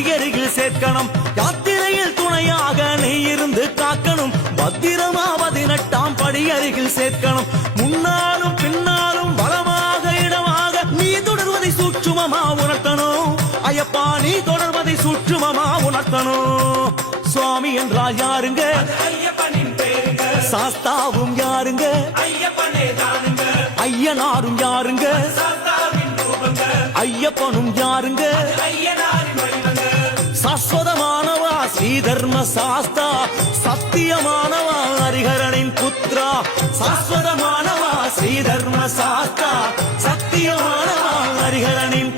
படியருகில் சேர்க்கணும். யாத்திரையில் துணையாக நீ இருந்து காக்கணும். பத்திரமா 18ஆம் படியருகில் சேர்க்கணும். முன்னாலும் பின்னாலும் பலமாக இடமாக நீ தொடர்வதை சூட்சுமமா உணர்த்தணும். ஐயப்பா நீ தொடர்வதை சூட்சுமமா உணர்த்தணும். சுவாமி என்றால் யாருங்க? சாஸ்தாவும் யாருங்க? ஐயனாரும் யாருங்க? ஐயப்பனும் யாருங்க? சாஸ்வதமானவா ஸ்ரீதர்ம சாஸ்தா, சத்தியமானவா ஹரிஹரனின் புத்ரா. சாஸ்வதமானவா ஸ்ரீதர்ம சாஸ்தா, சத்தியமானவா ஹரிஹரனின்